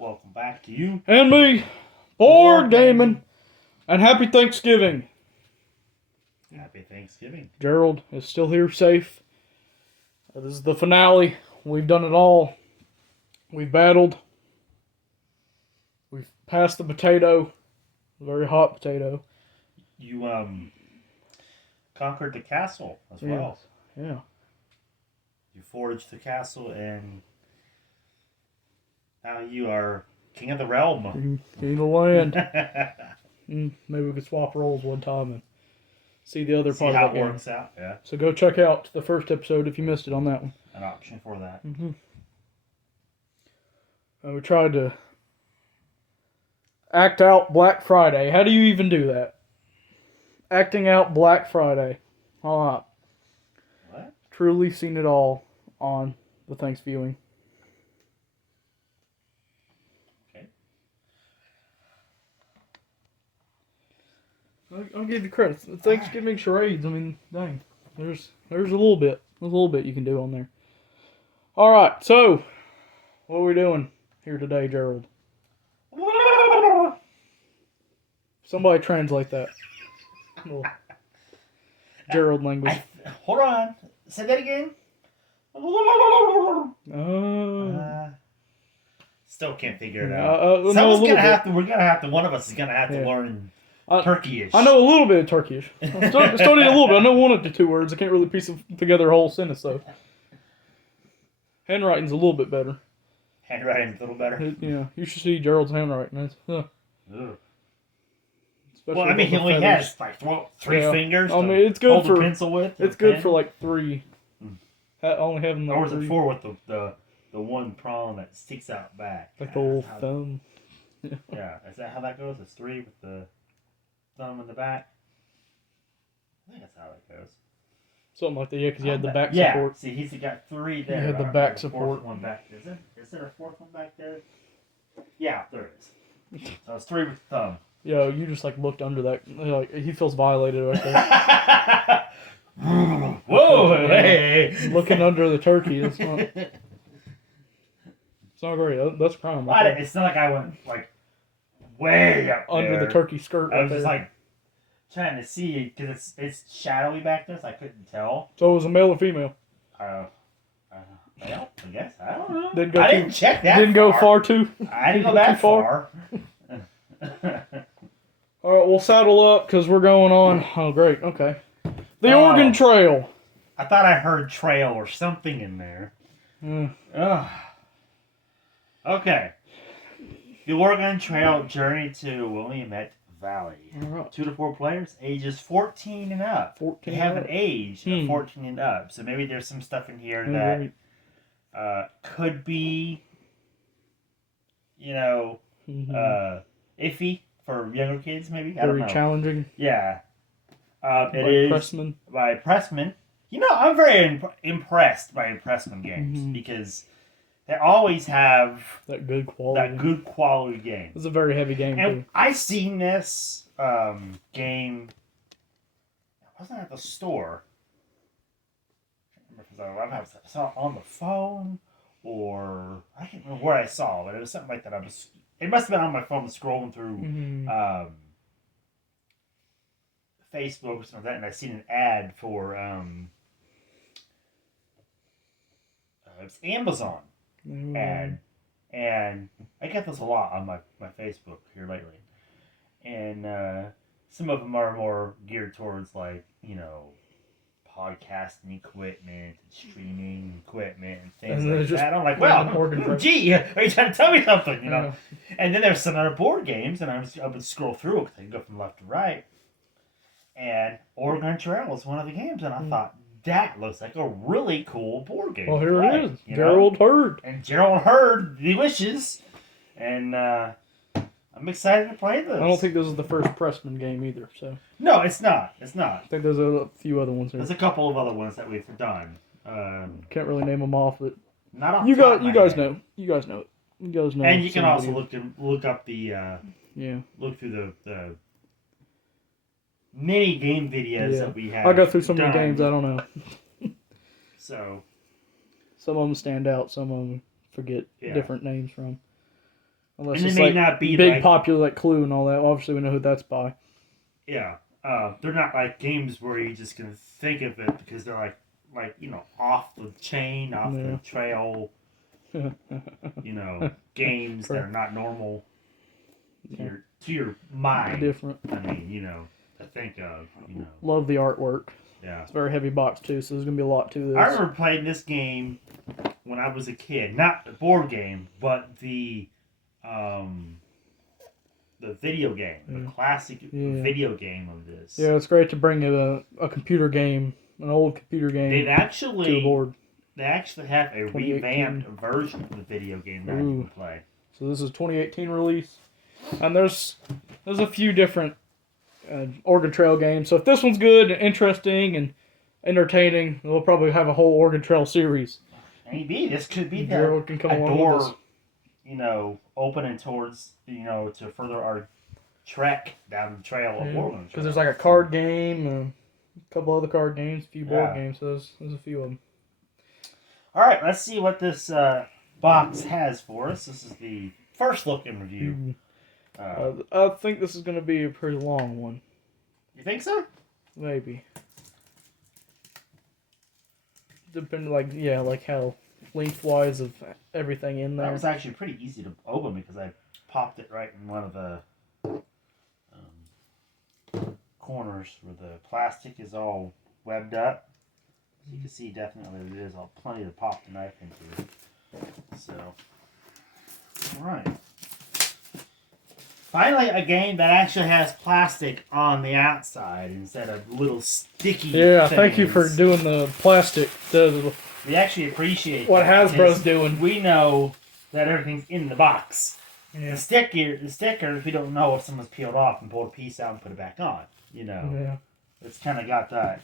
Welcome back to you. And me, Board Gaming, and happy Thanksgiving. Happy Thanksgiving. Gerald is still here safe. This is the finale. We've done it all. We've battled. We've passed the potato. A very hot potato. You conquered the castle as well. Yeah. You forged the castle and now you are king of the realm. King of the land. Maybe we could swap roles one time and see the other part of that game. See how it works out, yeah. So go check out the first episode if you missed it on that one. An option for that. We tried to act out Black Friday. How do you even do that? Acting out Black Friday. What? Truly seen it all on the Thanksviewing. Okay. I'll give you credit. The Thanksgiving charades, I mean, dang. There's a little bit. There's a little bit you can do on there. Alright, so what are we doing here today, Gerald? Somebody translate that. Gerald language. Hold on. Say that again. Still can't figure it out. Someone's gonna have to. We're gonna have to. One of us is gonna have to learn Turkish. I know a little bit of Turkish. I studied a little bit. I know one of the two words. I can't really piece together a whole sentence though. Handwriting's a little bit better. Handwriting's a little better. Yeah, you should see Gerald's handwriting. Well, I mean, he only has like three fingers. I mean, it's good for pencil with. It's good for like three. Only having like or was three. it four with the one prong that sticks out back? Like the little thumb. Yeah, is that how that goes? It's three with the thumb in the back. I think that's how it goes. Something like that, yeah, because you had the back support. Yeah, see, he's got three there. You had the back support. One back. Is there a fourth one back there? Yeah, there is. So it's three with the thumb. Yo, you just like looked under that. Like he feels violated right there. Whoa! Hey! Looking under the turkey. It's not. It's not great. That's crime. It's not like I went like way up under there. The turkey skirt. I was just like trying to see because it's shadowy back there, so I couldn't tell. So it was a male or female? Well, I guess I don't know. Didn't check that. Didn't go far too. I didn't go that far. All right, we'll saddle up because we're going on. Oh, great. Okay. The Oregon Trail. I thought I heard trail or something in there. Okay. The Oregon Trail journey to Willamette Valley. Right. 2 to 4 players, ages 14 and up. 14. They have an age of 14 and up, so maybe there's some stuff in here that could be, iffy for younger kids. Maybe I don't know. Very challenging. Yeah. It is Pressman. by Pressman. I'm very impressed by Pressman games because they always have that good quality. Game. It's a very heavy game and too. I seen this game. I wasn't at the store. I can't remember if I saw it on the phone or I can't remember where I saw it, but it was something like that. It must have been on my phone scrolling through Facebook or something like that, and I seen an ad for it's Amazon ad, and I get this a lot on my Facebook here lately, and some of them are more geared towards like podcasting equipment, and streaming equipment, and things like that. I'm like, well, gee, are you trying to tell me something? Yeah. And then there's some other board games, and I would scroll through because I can go from left to right. And Oregon Trail was one of the games, and I thought, that looks like a really cool board game. Well, here it is. Gerald Hurd. And Gerald Hurd delicious. And I'm excited to play this. I don't think this is the first Pressman game either. So no, it's not. It's not. I think there's a few other ones here. There's a couple of other ones that we've done. Can't really name them off, but not off you guys know. You guys know it. You guys know. And you can also look up the look through the many game videos that we have. I go through some of the games I don't know. So some of them stand out, some of them forget different names from. Unless And it it's may like not be big like, popular like Clue and all that. Obviously, we know who that's by. yeah, they're not like games where you just can think of it because they're like off the chain, off the trail, games that are not normal to your mind. Different. I mean, to think of, Love the artwork. Yeah. It's a very heavy box too, so there's gonna be a lot to this. I remember playing this game when I was a kid. Not the board game, but the video game, the classic video game of this. Yeah, it's great to bring a computer game, an old computer game, They've actually to a board. They actually have a revamped version of the video game that you can play. So this is 2018 release, and there's a few different Oregon Trail games. So if this one's good and interesting and entertaining, we'll probably have a whole Oregon Trail series. Maybe this could be Gerald can come along with us. Opening towards to further our trek down the trail of Oregon. Because there's like a card game, a couple other card games, a few board games. So there's a few of them. All right, let's see what this box has for us. This is the first look and review. I think this is going to be a pretty long one. You think so? Maybe. Depending, like how lengthwise of everything in there. That was actually pretty easy to open because I popped it right in one of the corners where the plastic is all webbed up. You can see definitely there's plenty to pop the knife into. So, all right. Finally, a game that actually has plastic on the outside instead of little sticky things. Thank you for doing the plastic. We actually appreciate what Hasbro's doing. We know that everything's in the box. Yeah. The stickers, we don't know if someone's peeled off and pulled a piece out and put it back on. Yeah. It's kind of got that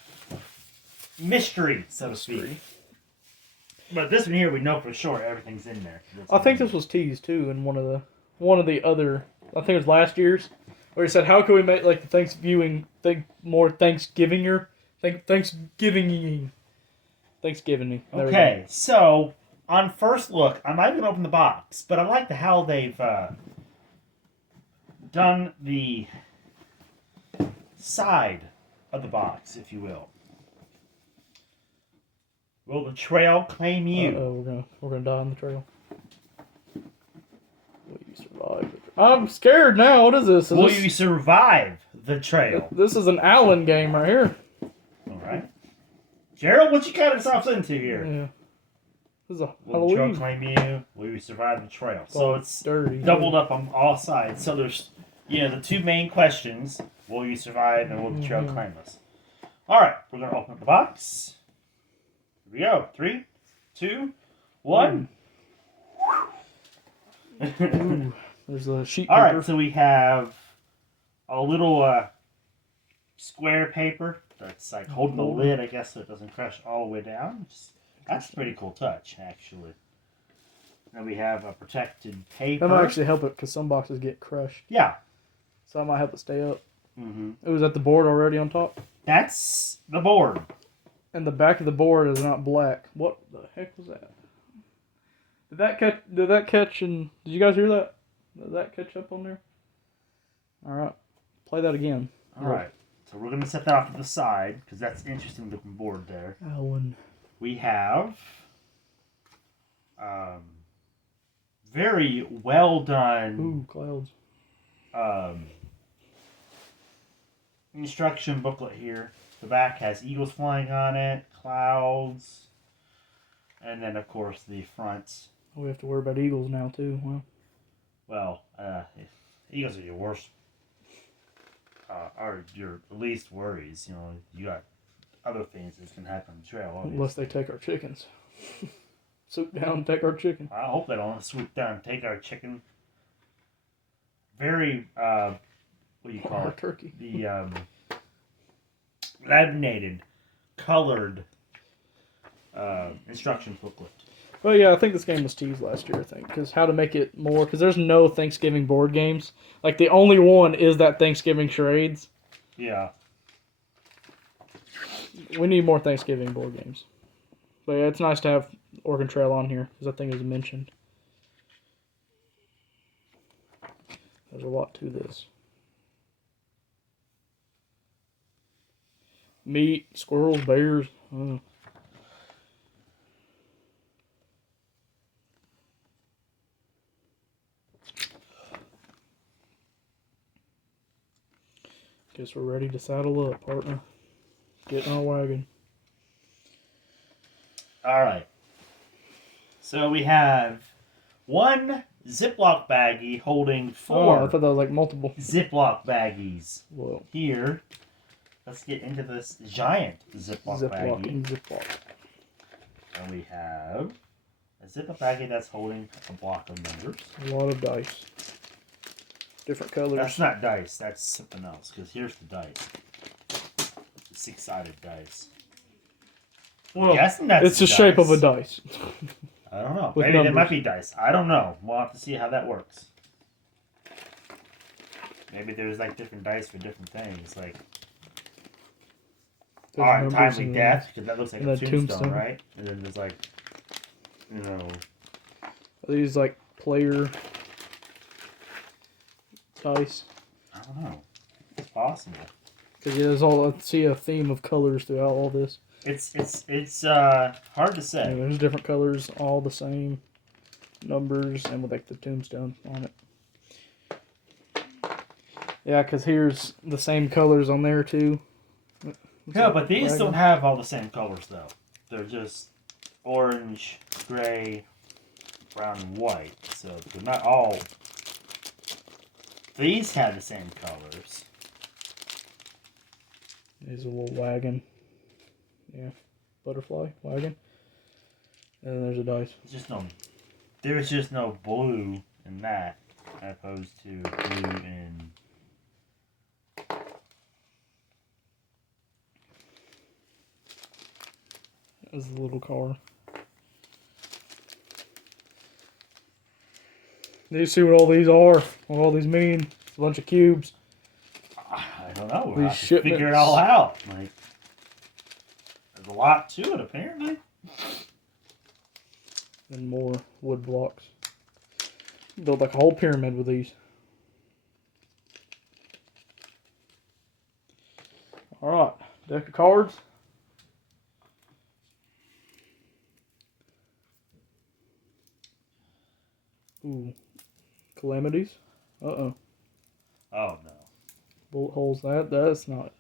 mystery, so to speak. But this one here, we know for sure everything's in there. I think this was teased too in one of the other. I think it was last year's, where he said, "How can we make like the Thanksviewing thing more Thanksgiving-er? Thanksgiving-y." Okay, so on first look, I'm not even open the box, but I like how they've done the side of the box, if you will. Will the trail claim you? We're gonna die on the trail. Will you survive? I'm scared now. What is this? Will you survive the trail? This is an Allen game right here. All right, Gerald, what you got yourself into here? Yeah. This is a Will the trail claim you? Will you survive the trail? So it's dirty. Doubled up on all sides. So there's, the two main questions: will you survive, and will the trail claim us? All right, we're gonna open up the box. Here we go. 3, 2, 1. Ooh, there's a sheet All paper. right, so we have a little square paper that's like holding the lid, I guess, so it doesn't crush all the way down. That's a pretty cool touch, actually. Then we have a protected paper. That might actually help it because some boxes get crushed. Yeah. So that might help it stay up. Mm-hmm. It was at the board already on top. That's the board. And the back of the board is not black. What the heck was that? Did that catch? And did you guys hear that? Did that catch up on there? All right, play that again. All right, so we're gonna set that off to the side because that's an interesting looking board there. Alan. We have very well done. Ooh, clouds. Instruction booklet here. The back has eagles flying on it, clouds, and then of course the front. We have to worry about eagles now too. Well, eagles are your worst, are your least worries. You got other things that can happen on the trail. Obviously. Unless they take our chickens. Swoop down and take our chicken. I hope they don't swoop down and take our chicken. Very, what do you call it? Turkey. The laminated, colored instruction booklet. Well, yeah, I think this game was teased last year, because how to make it more, because there's no Thanksgiving board games. Like, the only one is that Thanksgiving charades. Yeah. We need more Thanksgiving board games. But yeah, it's nice to have Oregon Trail on here, because that thing is mentioned. There's a lot to this. Meat, squirrels, bears. Oh. Guess we're ready to saddle up, partner. Get in our wagon. All right. So we have one Ziploc baggie holding Oh, I 4 thought that was like multiple. Ziploc baggies. Well, Here, let's get into this giant Ziploc Ziploc baggie. and Ziploc. And we have a Ziploc baggie that's holding a block of numbers. A lot of dice. Different colors. That's not dice. That's something else. Because here's the dice. The 6-sided dice. Well, I'm guessing that's it's the shape of a dice. I don't know. With Maybe numbers. it might be dice. I don't know. We'll have to see how that works. Maybe there's like different dice for different things. Like, There's alright, numbers timely and death, because that looks like and a that tombstone, tombstone. right? And then there's like, you know, Are these like player dice? I don't know. It's possible. Because yeah, there's all. I see a theme of colors throughout all this. It's hard to say. Yeah, there's different colors, all the same numbers, and with like the tombstone on it. Yeah, because here's the same colors on there too. Yeah, but these Wagon. don't have all the same colors though. They're just orange, gray, brown, and white. So they're not all. These have the same colors. There's a little wagon. Yeah, butterfly wagon. And then there's a dice. There's just no blue in that, as opposed to blue in. There's the little car. Do you see what all these are? What all these mean? It's a bunch of cubes. I don't know. These We'll have to figure it shipments. all out. Like, there's a lot to it, apparently. And more wood blocks. Build like a whole pyramid with these. Alright, deck of cards. Ooh. Calamities. Uh-oh. Oh no. Bullet holes. That's not.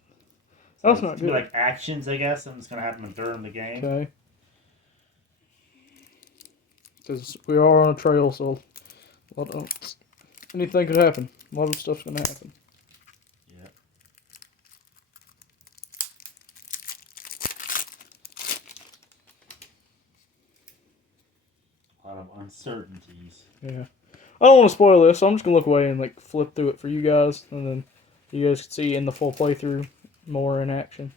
So That's it's not gonna be good. like actions, I guess. Something's gonna happen during the game. Okay. Because we are on a trail, so anything could happen. A lot of stuff's gonna happen. Yep. A lot of uncertainties. Yeah. I don't want to spoil this, so I'm just gonna look away and like flip through it for you guys, and then you guys can see in the full playthrough more in action.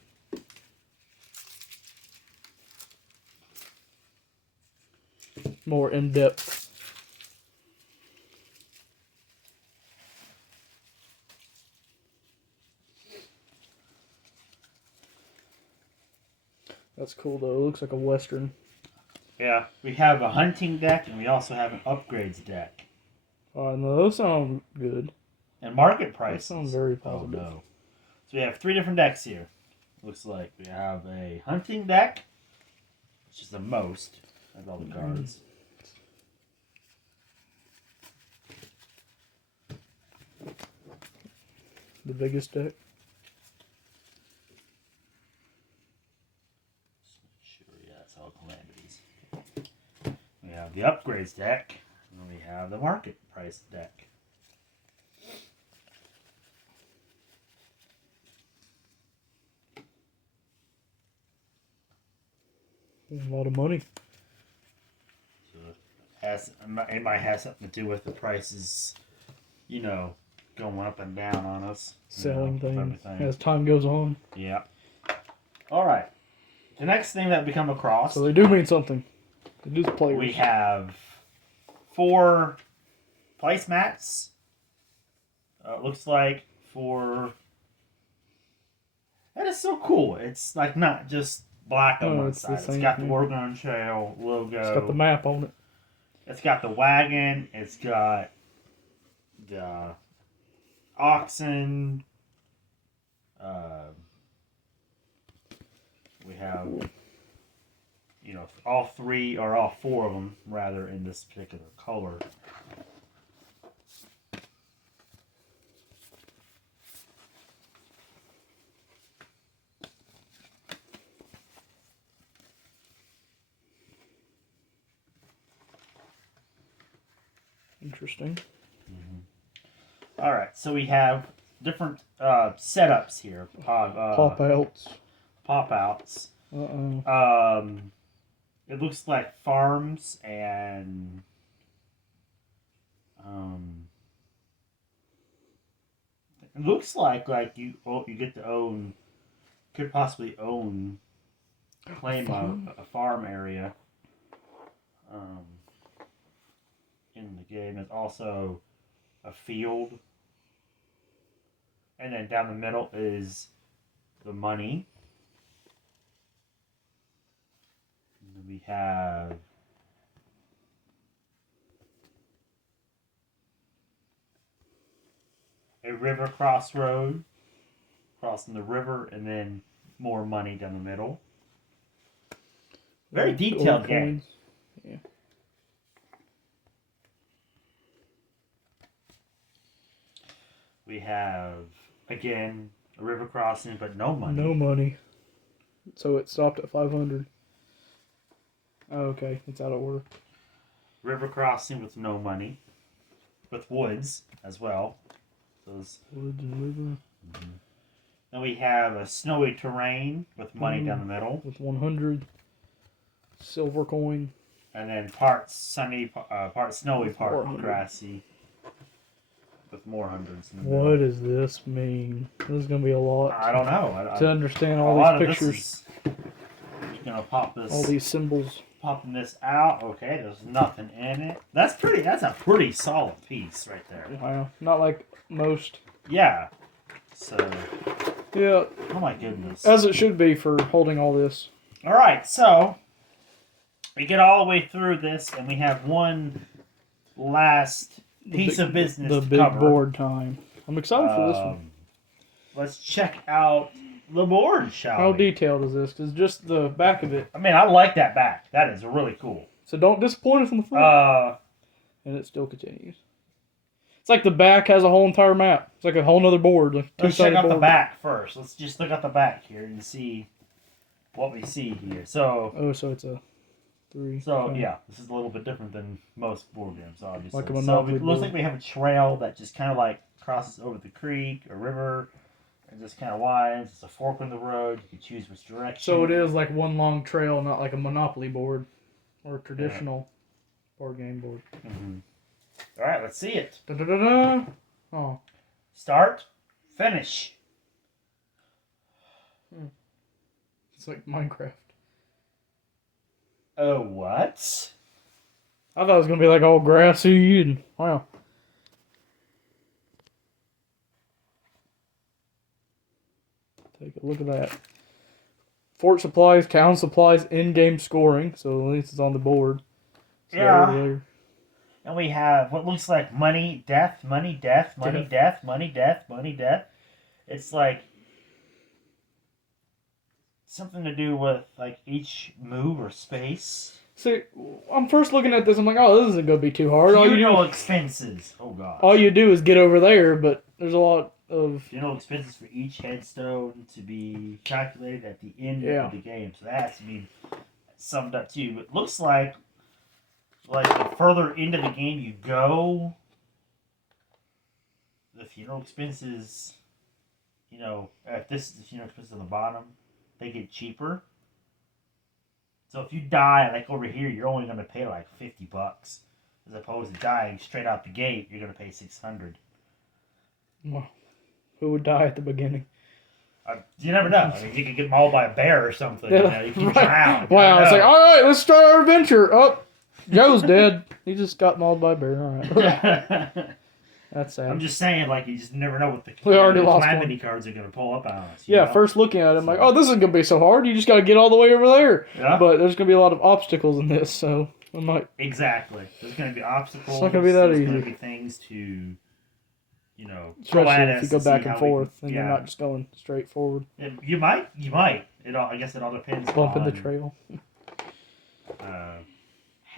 More in depth. That's cool though. It looks like a western. Yeah, we have a hunting deck and we also have an upgrades deck. No, those sound good. And market That prices. sounds very Oh positive. no. So we have 3 different decks here. Looks like we have a hunting deck, which is the most of all the cards. The biggest deck. Sure, yeah, it's all calamities. We have the upgrades deck, and we have the market price deck. A lot of money. So it might have something to do with the prices, you know, going up and down on us. Selling you know, things everything. as time goes on. Yeah. All right. The next thing that we come across, So they do mean something. They do the players. we have 4 placemats. Looks like for. That is so cool. It's like not just black on No, one it's the side. It's same got the thing. Oregon Trail logo. It's got the map on it. It's got the wagon. It's got the oxen. We have, all three or all four of them rather in this particular color. Interesting. All right, so we have different setups here. Pop outs. Pop outs. It looks like farms and it looks like you get to own, could possibly claim a farm area in the game. It's also a field, and then down the middle is the money. And then we have a river crossroad, crossing the river, and then more money down the middle. Very detailed game. Yeah. We have, again, a river crossing, but no money. No money. So it stopped at 500. Oh, okay, it's out of order. River crossing with no money. With woods as well. Those woods and river. Mm-hmm. Then we have a snowy terrain with money down the middle. With 100 silver coin. And then part sunny, part snowy, part 400. grassy. With more hundreds. In the What middle. does this mean? This is going to be a lot. I don't know. To understand all these pictures. Just gonna pop this. All these symbols. Popping this out. Okay, there's nothing in it. That's a pretty solid piece right there. Wow. Not like most. Yeah. So. Yeah. Oh my goodness. As it should be for holding all this. All right, so we get all the way through this, and we have one last piece of business. The to big cover. board time. I'm excited for this one. Let's check out the board, shall How we? detailed is this? Because just the back of it. I mean, I like that back. That is really cool. So don't disappoint us on the front. And it still continues. It's like the back has a whole entire map. It's like a whole nother board. Like let's check out board. the back first. Let's just look at the back here and see what we see here. So. Oh, so it's a 3. So okay. yeah, this is a little bit different than most board games, obviously. Like a so Monopoly it looks board. like we have a trail that just kind of like crosses over the creek or river, and just kind of winds. It's a fork in the road. You can choose which direction. So it is like one long trail, not like a Monopoly board or a traditional board game board. Mm-hmm. All right, let's see it. Da-da-da-da. Oh. Start, finish. It's like Minecraft. Oh, what? I thought it was going to be like all grassy and wow. Take a look at that. Fort supplies, town supplies, in-game scoring. So at least it's on the board. So Yeah. And we have what looks like money, death, money, death, money, death, money, death, money, death. It's like something to do with like each move or space. See, I'm first looking at this. I'm like, oh, this isn't going to be too hard. Funeral expenses. Oh god. All you do is get over there, but there's a lot of funeral expenses for each headstone to be calculated at the end of the game. So that has to be summed up too. But it looks like the further into the game you go, the funeral expenses, if this is the funeral expenses on the bottom, they get cheaper. So if you die, like over here, you're only going to pay like $50, as opposed to dying straight out the gate, you're going to pay $600. Wow. Who would die at the beginning? You never know. I mean, you could get mauled by a bear or something. You can drown. Wow, it's like, all right, let's start our adventure. Oh, Joe's dead. He just got mauled by a bear. All right. That's sad. I'm just saying, like, you just never know what the calamity cards are going to pull up on us. Yeah, first looking at it, I'm like, oh, this isn't going to be so hard. You just got to get all the way over there. Yeah. But there's going to be a lot of obstacles in this, so I might... Exactly. There's going to be obstacles. It's not going to be that easy. There's going to be things to, throw at Especially us if you go and see back and how we forth can- and you're not just going straight forward. You might. I guess it all depends Bumping on the trail.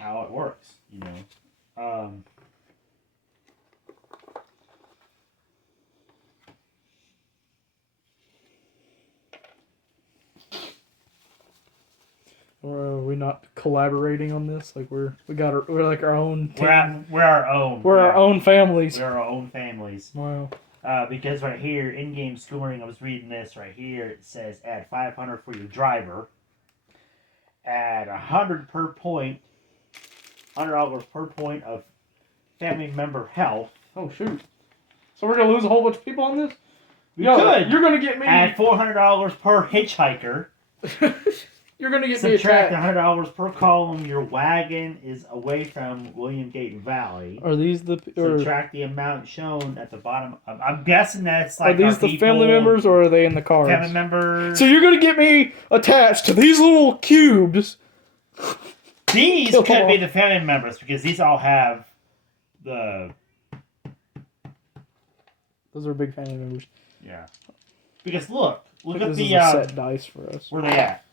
how it works. Or are we not collaborating on this? Like we're like our own team. We're our own. We're our own families. We're our own families. Wow. Because right here, in-game scoring, I was reading this right here. It says add 500 for your driver, add 100 per point, $100 per point of family member health. Oh shoot. So we're gonna lose a whole bunch of people on this? We could. You're gonna get me. Add $400 per hitchhiker. You're gonna get me Subtract attacked. $100 per column your wagon is away from William Valley. Are these the Subtract the amount shown at the bottom. I'm guessing that's like. Are these the family members or are they in the cards? Family members. So you're gonna get me attached to these little cubes. These could be the family members because these all have the. Those are big family members. Yeah. Because look at this the is a set dice for us. where they at?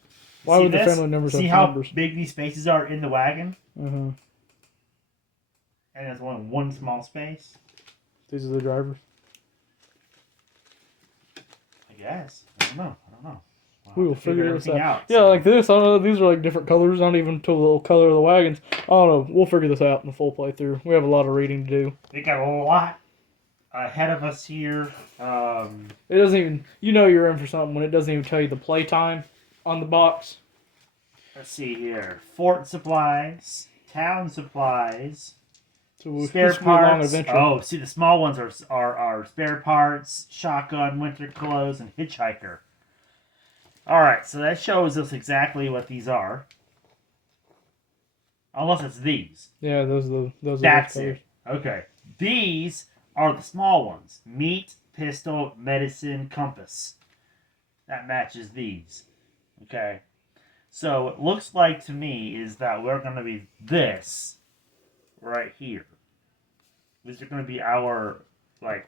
Why See would the this? family members See have how numbers? big these spaces are in the wagon? Mm-hmm. And there's only one small space. These are the drivers. I guess. I don't know. We will figure this everything out. Yeah, so. like this. I don't know. These are like different colors. Not even to the little color of the wagons. I don't know. We'll figure this out in the full playthrough. We have a lot of reading to do. We got a lot ahead of us here. It doesn't even. You know you're in for something when it doesn't even tell you the play time on the box. Let's see here. Fort supplies, town supplies, So we'll spare just be a long parts. adventure. Oh, see the small ones are spare parts, shotgun, winter clothes, and hitchhiker. All right, so that shows us exactly what these are. Unless it's these. Yeah, those are That's those colors. it. Okay. These are the small ones. Meat, pistol, medicine, compass. That matches these. Okay. So it looks like to me is that we're going to be this right here. These are going to be our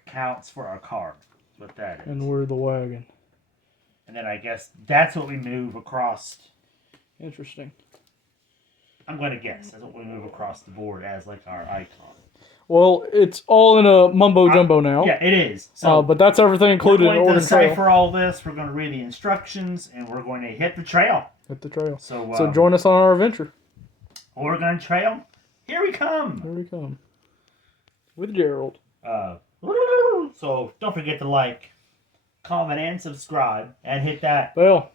counts for our car. That's what that is. And we're the wagon. And then I guess that's what we move across. Interesting. I'm going to guess. That's what we move across the board as our icon. Well, it's all in a mumbo jumbo now. Yeah, it is. So, but that's everything included in we're going Oregon to Trail. decipher all this. We're going to read the instructions, and we're going to hit the trail. Hit the trail. So join us on our adventure. Oregon Trail. Here we come. Here we come. With Gerald. So don't forget to like, comment, and subscribe, and hit that Bell.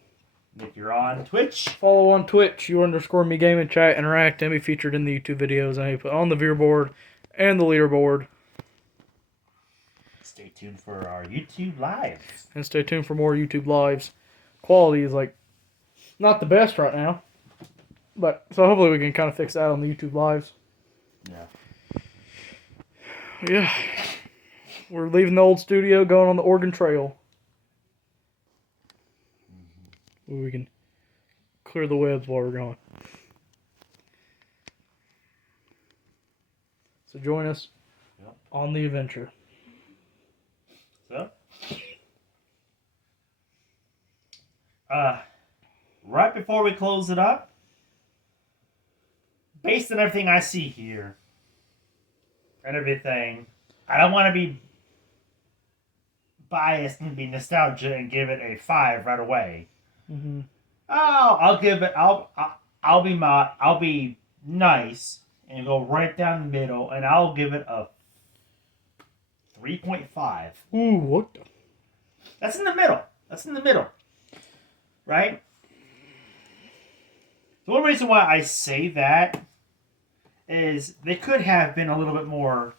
if you're on Twitch. Follow on Twitch, _me game and chat, interact, and be featured in the YouTube videos I put on the viewer board and the leaderboard. Stay tuned for our YouTube lives. And stay tuned for more YouTube lives. Quality is not the best right now. But so hopefully we can kind of fix that on the YouTube lives. Yeah. Yeah. We're leaving the old studio, going on the Oregon Trail. Where we can clear the webs while we're gone. So join us on the adventure. So, right before we close it up, based on everything I see here and everything, I don't want to be biased and be nostalgia and give it a 5 right away. Mm-hmm. Oh, I'll give it. I'll be nice and go right down the middle, and I'll give it a 3.5. Ooh, what the? That's in the middle. Right? The one reason why I say that is they could have been a little bit more.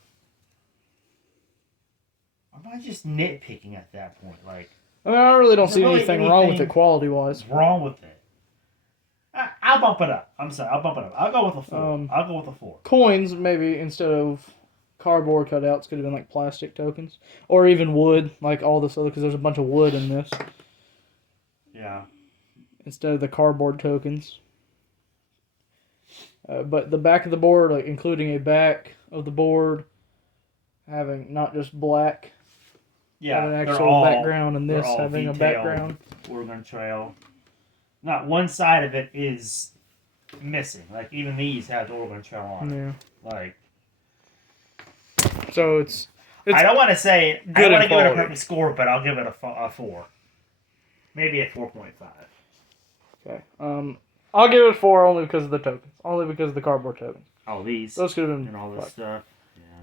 Am I just nitpicking at that point? I mean, I really don't Is see there really anything wrong with it anything quality-wise. what's wrong with it? I'll bump it up. I'm sorry, I'll bump it up. I'll go with a 4. I'll go with a 4. Coins, maybe, instead of cardboard cutouts, could have been plastic tokens. Or even wood, like all this other, because there's a bunch of wood in this. Yeah. Instead of the cardboard tokens. But the back of the board, including a back of the board, having not just black Yeah, an they're actual all background, and they're this all having a detailed background. Oregon Trail. Not one side of it is missing. Like even these have the Oregon Trail on it. Yeah. Like So it's I don't want to say I good don't want in to give it a quality. perfect score, but I'll give it a 4, maybe a 4.5. Okay. I'll give it 4 only because of the tokens. Only because of the cardboard tokens. Oh, these Those could have been and all this 5. stuff.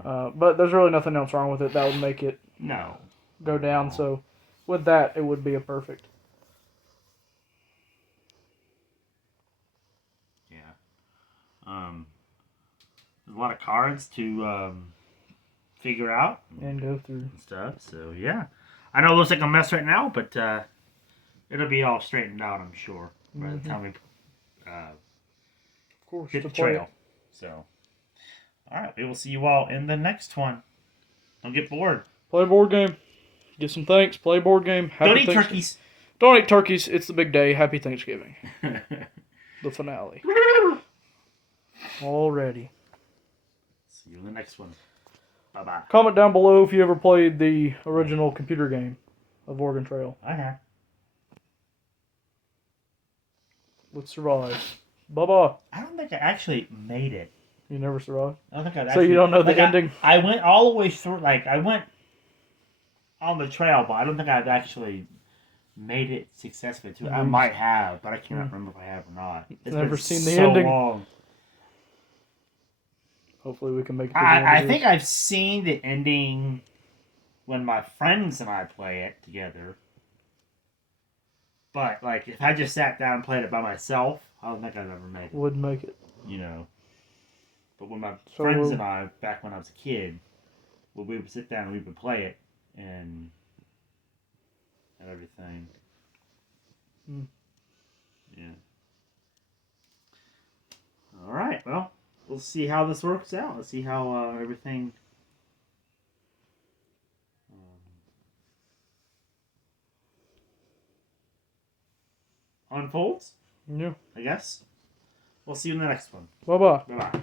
Yeah. But there's really nothing else wrong with it that would make it No. go down. So with that, it would be a perfect. Yeah. There's a lot of cards to figure out And go through. and stuff. So yeah, I know it looks like a mess right now, but it'll be all straightened out, I'm sure, by the time we Of course, hit to the play trail. So, all right, we will see you all in the next one. Don't get bored. Play a board game. Get some thanks. Play a board game. Don't eat turkeys. Don't eat turkeys. It's the big day. Happy Thanksgiving. The finale. Already. See you in the next one. Bye-bye. Comment down below if you ever played the original computer game of Oregon Trail. I have. Let's survive. Bye-bye. I don't think I actually made it. You never survived? I don't think I. So you don't know the ending? I went all the way through. Like I went on the trail, but I don't think I've actually made it successfully. Too. I might have, but I cannot remember if I have or not. It's Never been seen the so ending. long. Hopefully we can make it to the end I of think this. I've seen the ending when my friends and I play it together. But like, if I just sat down and played it by myself, I don't think I'd ever make it. Wouldn't make it. You know. But when my friends and I, back when I was a kid, we would sit down and we would play it and everything. Yeah. All right. Well, we'll see how this works out. Let's see how everything unfolds. Yeah. I guess. We'll see you in the next one. Bye-bye. Bye-bye.